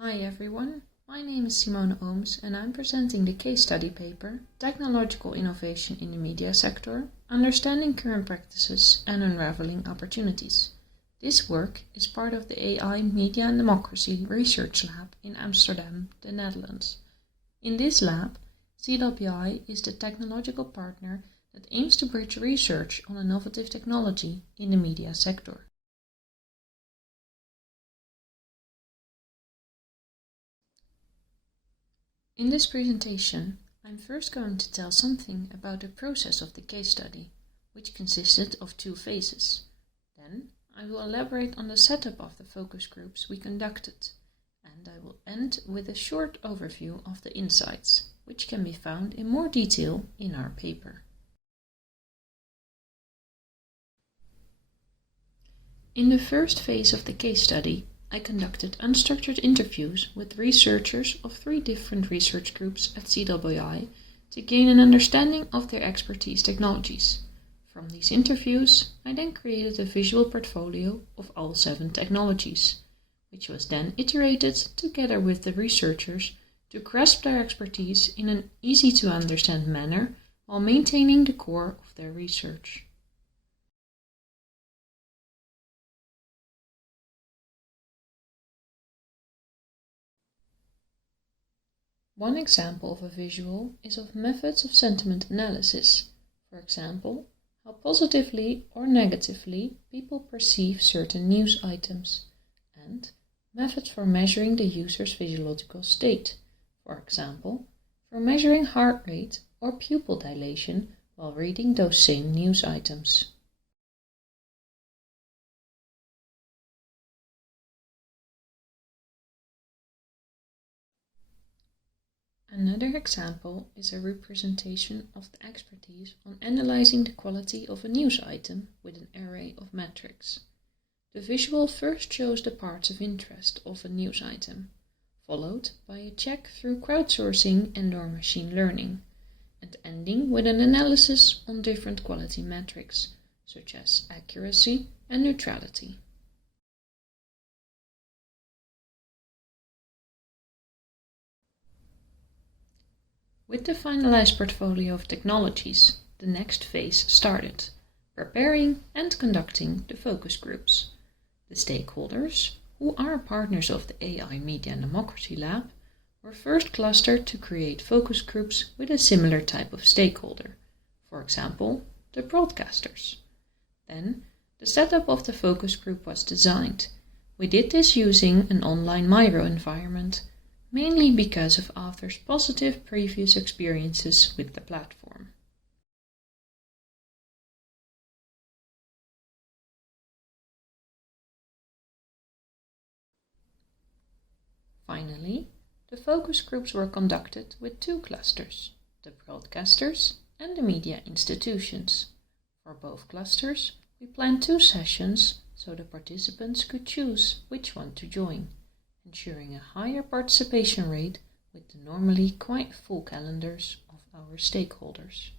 Hi everyone, my name is Simone Ooms and I'm presenting the case study paper Technological Innovation in the Media Sector, Understanding Current Practices and Unraveling Opportunities. This work is part of the AI Media and Democracy Research Lab in Amsterdam, the Netherlands. In this lab, CWI is the technological partner that aims to bridge research on innovative technology in the media sector. In this presentation, I'm first going to tell something about the process of the case study, which consisted of two phases. Then I will elaborate on the setup of the focus groups we conducted, and I will end with a short overview of the insights, which can be found in more detail in our paper. In the first phase of the case study, I conducted unstructured interviews with researchers of 3 different research groups at CWI to gain an understanding of their expertise technologies. From these interviews, I then created a visual portfolio of all 7 technologies, which was then iterated together with the researchers to grasp their expertise in an easy-to-understand manner while maintaining the core of their research. One example of a visual is of methods of sentiment analysis, for example, how positively or negatively people perceive certain news items, and methods for measuring the user's physiological state, for example, for measuring heart rate or pupil dilation while reading those same news items. Another example is a representation of the expertise on analyzing the quality of a news item with an array of metrics. The visual first shows the parts of interest of a news item, followed by a check through crowdsourcing and/or machine learning, and ending with an analysis on different quality metrics, such as accuracy and neutrality. With the finalized portfolio of technologies, the next phase started, preparing and conducting the focus groups. The stakeholders, who are partners of the AI Media and Democracy Lab, were first clustered to create focus groups with a similar type of stakeholder, for example, the broadcasters. Then, the setup of the focus group was designed. We did this using an online Miro environment, mainly because of authors' positive previous experiences with the platform. Finally, the focus groups were conducted with 2 clusters, the broadcasters and the media institutions. For both clusters, we planned 2 sessions so the participants could choose which one to join, ensuring a higher participation rate with the normally quite full calendars of our stakeholders.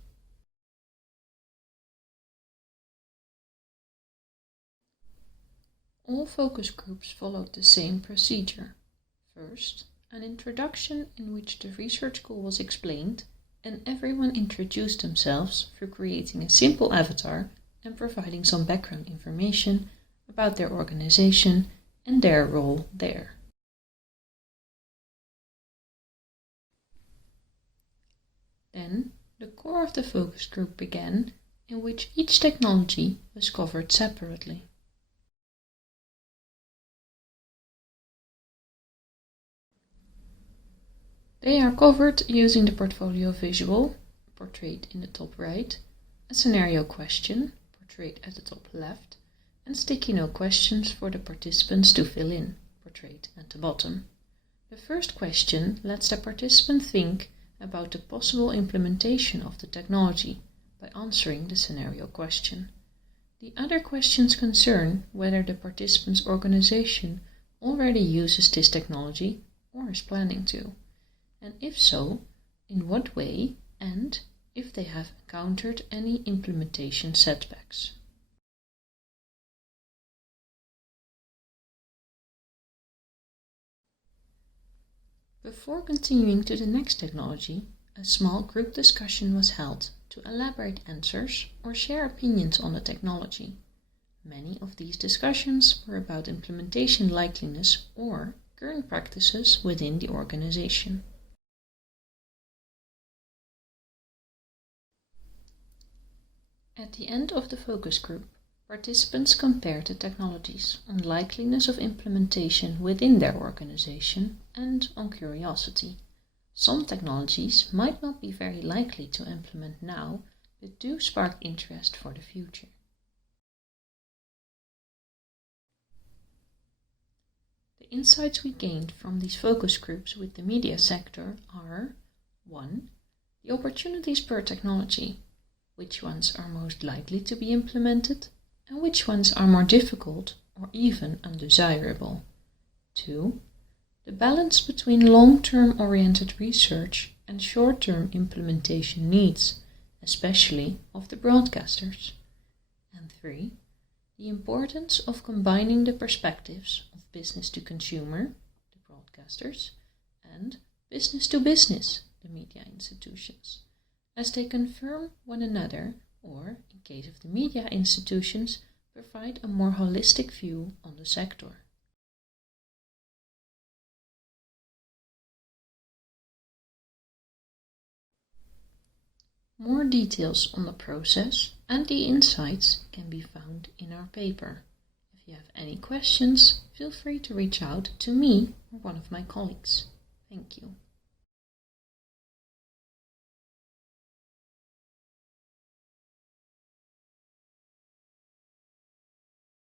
All focus groups followed the same procedure. First, an introduction in which the research goal was explained and everyone introduced themselves through creating a simple avatar and providing some background information about their organization and their role there. Then, the core of the focus group began, in which each technology was covered separately. They are covered using the portfolio visual, portrayed in the top right, a scenario question, portrayed at the top left, and sticky note questions for the participants to fill in, portrayed at the bottom. The first question lets the participant think about the possible implementation of the technology by answering the scenario question. The other questions concern whether the participant's organization already uses this technology or is planning to, and if so, in what way, and if they have encountered any implementation setbacks. Before continuing to the next technology, a small group discussion was held to elaborate answers or share opinions on the technology. Many of these discussions were about implementation likeliness or current practices within the organization. At the end of the focus group, participants compared the technologies on likeliness of implementation within their organization and on curiosity. Some technologies might not be very likely to implement now, but do spark interest for the future. The insights we gained from these focus groups with the media sector are 1. The opportunities per technology. Which ones are most likely to be implemented and which ones are more difficult or even undesirable. 2. The balance between long-term oriented research and short-term implementation needs, especially of the broadcasters. And 3. The importance of combining the perspectives of business to consumer, the broadcasters, and business to business, the media institutions, as they confirm one another or, in case of the media institutions, provide a more holistic view on the sector. More details on the process and the insights can be found in our paper. If you have any questions, feel free to reach out to me or one of my colleagues. Thank you.